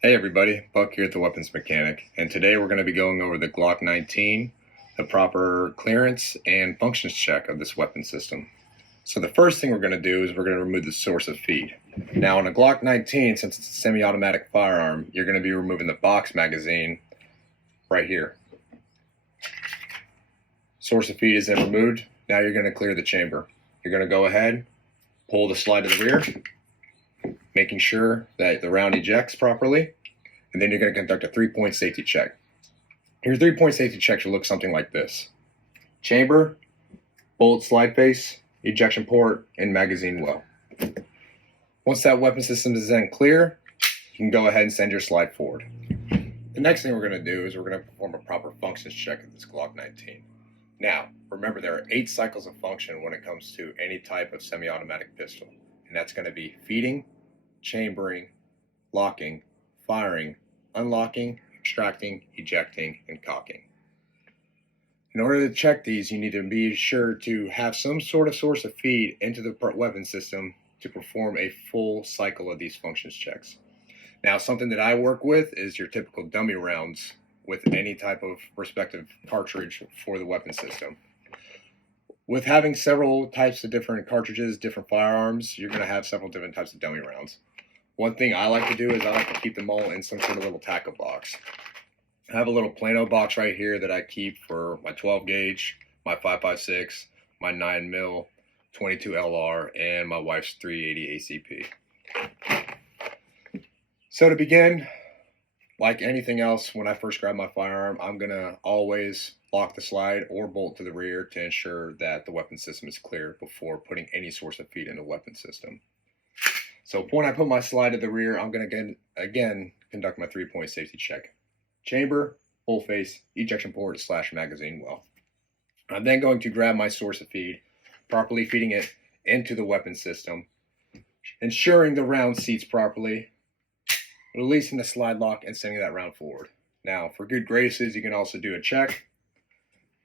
Hey everybody, Buck here at the Weapons Mechanic, and today we're going to be going over the Glock 19, the proper clearance and functions check of this weapon system. So the first thing we're going to do is we're going to remove the source of feed. Now on a Glock 19, since it's a semi-automatic firearm, you're going to be removing the box magazine right here. Source of feed is then removed. Now you're going to clear the chamber. You're going to go ahead, pull the slide to the rear, making sure that the round ejects properly, and then you're going to conduct a 3-point safety check. Your 3-point safety check should look something like this: chamber, bullet slide face, ejection port, and magazine well. Once that weapon system is then clear, you can go ahead and send your slide forward. The next thing we're going to do is we're going to perform a proper functions check of this Glock 19. Now, remember there are 8 cycles of function when it comes to any type of semi-automatic pistol, and that's going to be feeding, chambering, locking, firing, unlocking, extracting, ejecting, and cocking. In order to check these, you need to be sure to have some sort of source of feed into the weapon system to perform a full cycle of these functions checks. Now, something that I work with is your typical dummy rounds with any type of respective cartridge for the weapon system. With having several types of different cartridges, different firearms, you're going to have several different types of dummy rounds. One thing I like to do is I like to keep them all in some sort of little tackle box. I have a little Plano box right here that I keep for my 12 gauge, my 5.56, my 9mm, 22 LR, and my wife's 380 ACP. So to begin, like anything else, when I first grab my firearm, I'm going to always lock the slide or bolt to the rear to ensure that the weapon system is clear before putting any source of feed in the weapon system. So when I put my slide to the rear, I'm going to again conduct my 3-point safety check. Chamber, bull face, ejection port / magazine well. I'm then going to grab my source of feed, properly feeding it into the weapon system, ensuring the round seats properly, releasing the slide lock and sending that round forward. Now, for good graces, you can also do a check.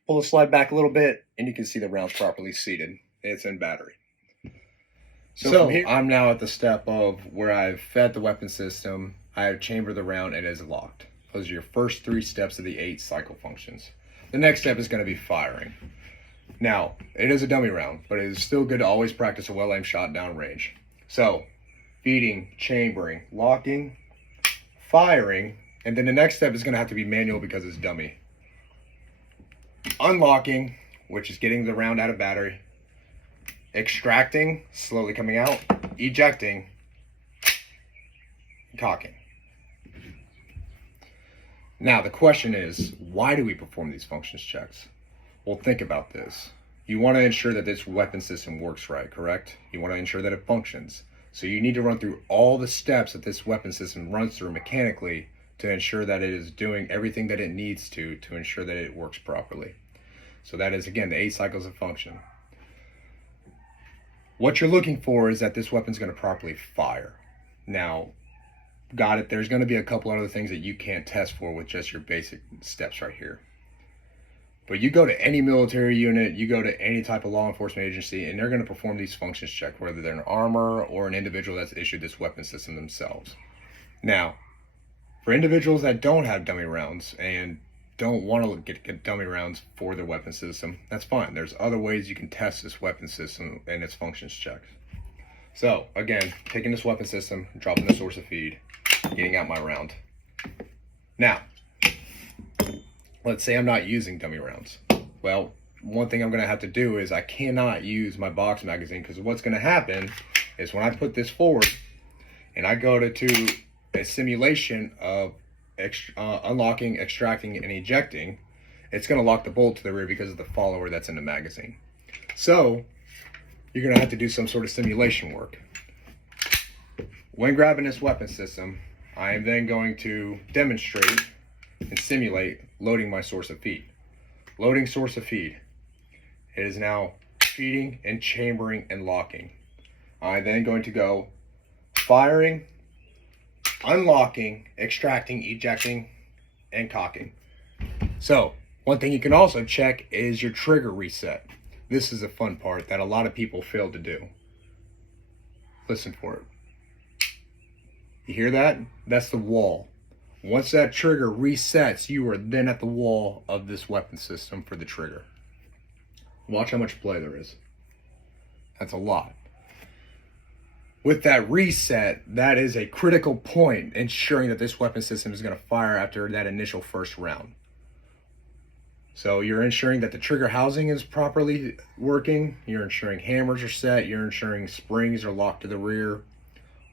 Pull the slide back a little bit, and you can see the round's properly seated. It's in battery. So I'm now at the step of where I've fed the weapon system, I have chambered the round, and it is locked. Those are your first 3 steps of the 8 cycle functions. The next step is going to be firing. Now, it is a dummy round, but it is still good to always practice a well-aimed shot down range. So, feeding, chambering, locking, firing, and then the next step is going to have to be manual because it's dummy. Unlocking, which is getting the round out of battery. Extracting, slowly coming out. Ejecting, cocking. Now the question is, why do we perform these functions checks? Well, think about this. You want to ensure that this weapon system works right, correct? You want to ensure that it functions. So you need to run through all the steps that this weapon system runs through mechanically to ensure that it is doing everything that it needs to ensure that it works properly. So that is, again, the 8 cycles of function. What you're looking for is that this weapon's going to properly fire. Now, got it, there's going to be a couple other things that you can't test for with just your basic steps right here. But you go to any military unit, you go to any type of law enforcement agency, and they're going to perform these functions checks, whether they're an armor or an individual that's issued this weapon system themselves. Now, for individuals that don't have dummy rounds and don't want to get dummy rounds for their weapon system, that's fine. There's other ways you can test this weapon system and its functions checks. So, again, taking this weapon system, dropping the source of feed, getting out my round. Now, let's say I'm not using dummy rounds. Well, one thing I'm going to have to do is I cannot use my box magazine, because what's going to happen is when I put this forward and I go to a simulation of unlocking, extracting, and ejecting, it's going to lock the bolt to the rear because of the follower that's in the magazine. So you're going to have to do some sort of simulation work. When grabbing this weapon system, I am then going to demonstrate and simulate loading my source of feed. Loading source of feed. It is now feeding and chambering and locking. I'm then going to go firing, unlocking, extracting, ejecting, and cocking. So, one thing you can also check is your trigger reset. This is a fun part that a lot of people fail to do. Listen for it. You hear that? That's the wall. Once that trigger resets, you are then at the wall of this weapon system for the trigger. Watch how much play there is. That's a lot. With that reset, that is a critical point ensuring that this weapon system is going to fire after that initial first round. So you're ensuring that the trigger housing is properly working, you're ensuring hammers are set, you're ensuring springs are locked to the rear.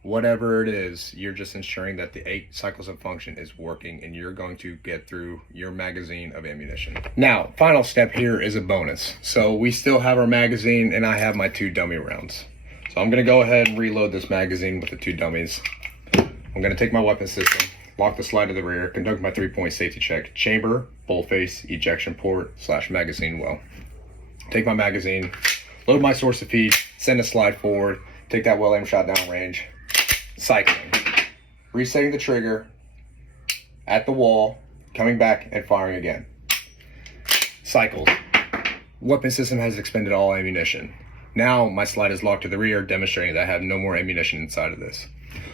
Whatever it is, you're just ensuring that the 8 cycles of function is working and you're going to get through your magazine of ammunition. Now, final step here is a bonus. So we still have our magazine and I have my 2 dummy rounds. So I'm gonna go ahead and reload this magazine with the 2 dummies. I'm gonna take my weapon system, lock the slide to the rear, conduct my 3-point safety check, chamber, bolt face, ejection port, / magazine well. Take my magazine, load my source of feed, send a slide forward, take that well aimed shot down range, cycling, resetting the trigger at the wall, coming back and firing again. Cycles. Weapon system has expended all ammunition. Now my slide is locked to the rear, demonstrating that I have no more ammunition inside of this.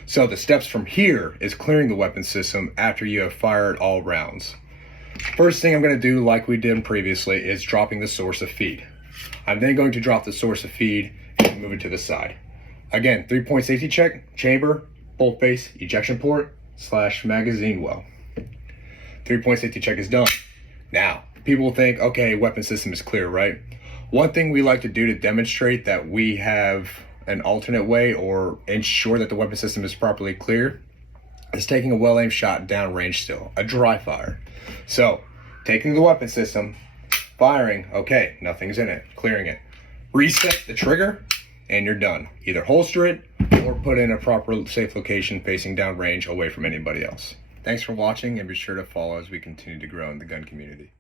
So the steps from here is clearing the weapon system after you have fired all rounds. First thing I'm going to do, like we did previously, is dropping the source of feed. I'm then going to drop the source of feed and move it to the side. Again, 3-point safety check, chamber, bolt face, ejection port / magazine well. 3-point safety check is done. Now, people will think, okay, weapon system is clear, right? One thing we like to do to demonstrate that we have an alternate way or ensure that the weapon system is properly clear is taking a well-aimed shot down range still, a dry fire. So, taking the weapon system, firing, okay, nothing's in it, clearing it. Reset the trigger, and you're done. Either holster it or put in a proper safe location facing down range away from anybody else. Thanks for watching and be sure to follow as we continue to grow in the gun community.